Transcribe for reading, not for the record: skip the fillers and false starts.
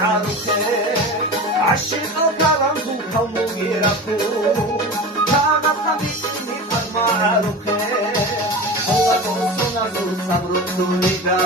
معروفه عشق الكرم ذو مغيركو كانت حبيبي قد معروفه هو صنع صبر الدنيا